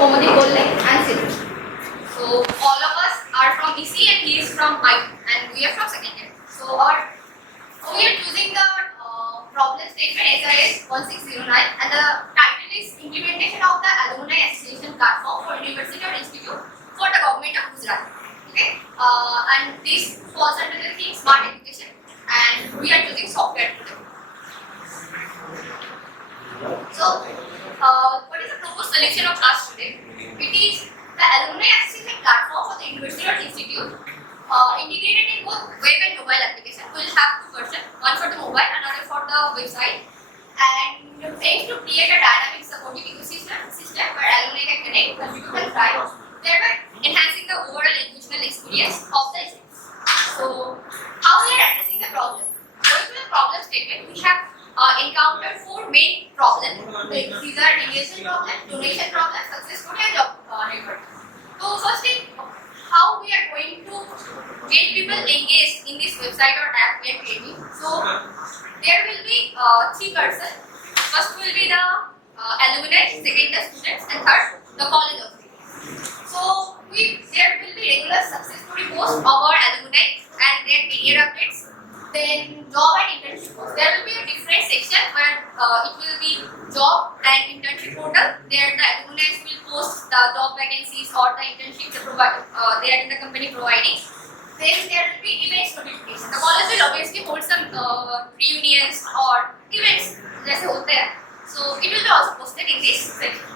Komadik Bolle and Sidhu. So all of us are from EC and he is from I and we are from second year. So we are choosing the problem statement SIS 1609 and the title is Implementation of the Alumni Association Platform for University or Institute for the Government of Gujarat. Okay, and this falls under the theme Smart Education and we are choosing software today. So what is the proposed solution of us today? It is the Alumni Association Platform for the University or Institute integrated in both web and mobile application. We will have two versions, one for the mobile, another for the website, and aims to create a dynamic supportive ecosystem where alumni can connect, contribute and thrive, thereby enhancing the overall educational experience of the students. So, how we are addressing the problem? Going to the problem statement, we have encountered four main problems. These are deviation problem, donation problem, success story and job network. So, first thing, how we are going to get people engaged in this website or app we are creating. So there will be three persons. First will be the alumni, second the students, and third the college authority. So there will be regular success story posts of our alumni and their career updates. Then job and internship posts. There will be a different section where it will be job and internship portal. There the alumni will post the job vacancies or the internships they are in the company providing. Then there will be events notification. The college will obviously hold some reunions or events जैसे होते हैं. So it will be also posted in this section.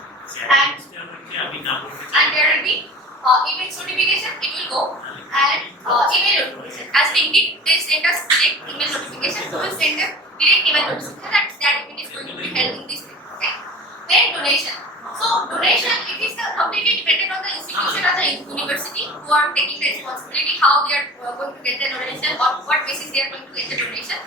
And there will be events notification. It will go and email notification. As LinkedIn, they send us direct email notification. We will send them direct email notification that event is going to be held in this way. Okay. Then donation. So donation, it is completely dependent on the institution or the university who are taking the responsibility how they are going to get the donation or what basis they are going to get the donation.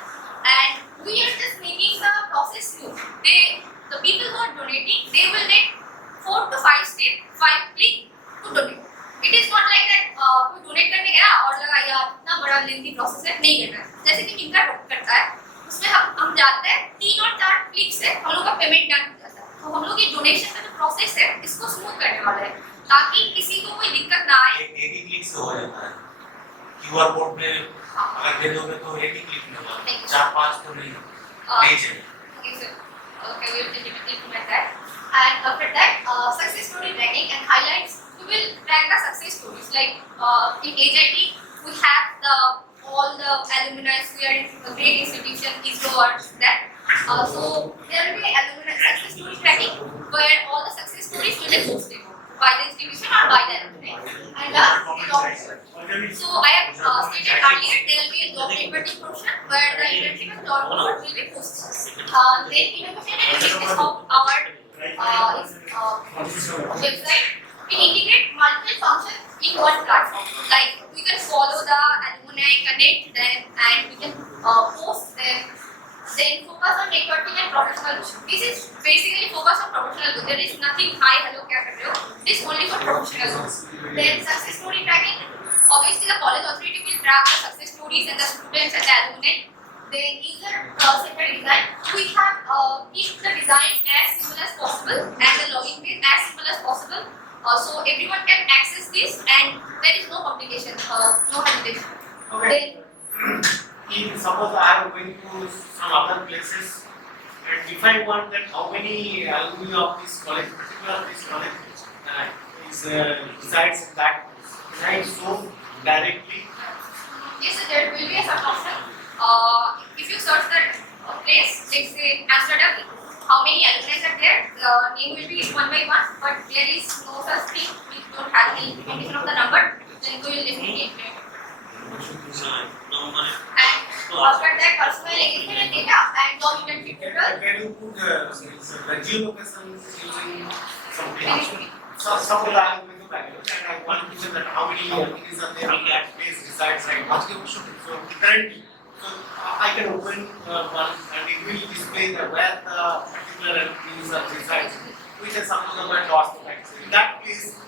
And we are just making the process smooth. The people who are donating, they will get 4 to 5 steps, 5 click to donate. It is not like that कोई donate करने गया और लगा यार इतना बड़ा lengthy process है नहीं करना है. जैसे कि मिंत्रा करता है, उसमें हम जाते हैं 3 और 4 क्लिक से हम लोग का पेमेंट डन हो जाता है. तो हम लोग ये डोनेशन का जो प्रोसेस है इसको स्मूथ करने वाले हैं ताकि किसी को कोई दिक्कत ना आए. एक ही क्लिक से हो जाता है. क्यूआर कोड में अगर दे दोगे तो एक ही क्लिक में होगा. 4-5 तो नहीं चाहिए. Okay, we will definitely implement that. And after that, success story tracking and highlights. We will track the success stories. Like in HIT, we have all the alumni who are in a great institution, ISRO or that. So there will be alumni success story tracking where all the success stories will be posted by the institution or by the alumni. And so I have stated earlier there will be a job networking portion where the internship and job board will be posted. Then innovation and business of our website. We integrate multiple functions in one platform. Like we can follow the alumni, connect them, and we can post them. Then focus on networking and professional growth. This is basically focus on professional growth. There is nothing hi, hello, kya kar rahe ho. This is only for professional growth. Then success story tracking. Obviously, the college authority will track the success stories and the students and the alumni. Then user-centered design. We have keep the design as simple as possible and the login page as simple as possible. So everyone can access this and there is no complication, no hesitation. Okay. Then, suppose I am going to some other places and if I want that how many alumni of this college, particular of this college resides in that, can I show directly? Yes, so there will be a search option. If you search that place, let's say Amsterdam, how many alumni are there? The name will be one by one, but there is no such thing. We don't have the implementation of the number. Then we will definitely implement. And after that, personal engagement and data and job internship portal. Can you put the geolocation using something? So suppose I am going to Bangalore and I want to know that how many alumni are there in that place resides right now. So currently, so I can open one and it will display where the particular alumni resides. We can suppose about dots. In that case,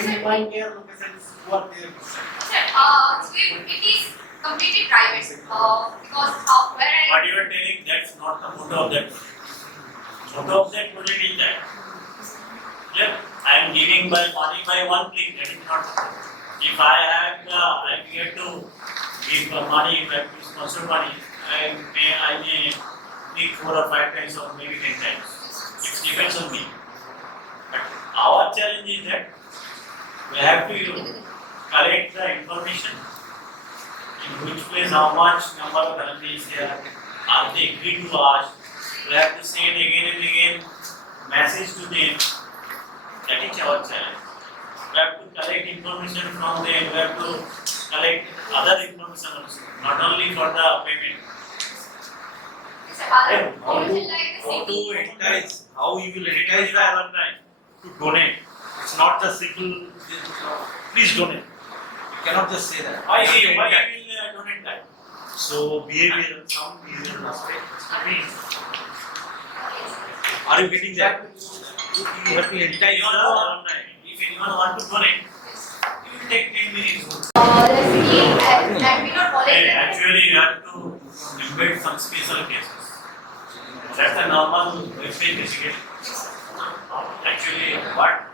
in my near locations, what they are. It is completely private because of where I. What you are telling, that's not the motto of that. Motto of that project is that Yeah, I am giving my money by one click. That is not. If I get to give money, if I have to sponsor money, I may click 4 or 5 times or maybe 10 times. It depends on me. But our challenge is that we have to collect the information in which place, how much number of families there are they agreed to us. We have to send again and again message to them. That is our challenge. We have to collect information from them. We have to collect other information also, not only for the payment. Sir, other Yeah, how information like the How to city. encourage, how you will Encourage encourage the the alumni to donate. It's not the simple, please donate. you cannot just say that. Why You have to will encourage. donate that? So behavior, some behavior aspect. Yes. Are you getting that? You have to If entice anyone the alumni, if anyone want to donate, it will take 10 minutes. The scheme and we not collect Hey, them. actually, you have to embed some special cases. That's the normal website basically. Actually, what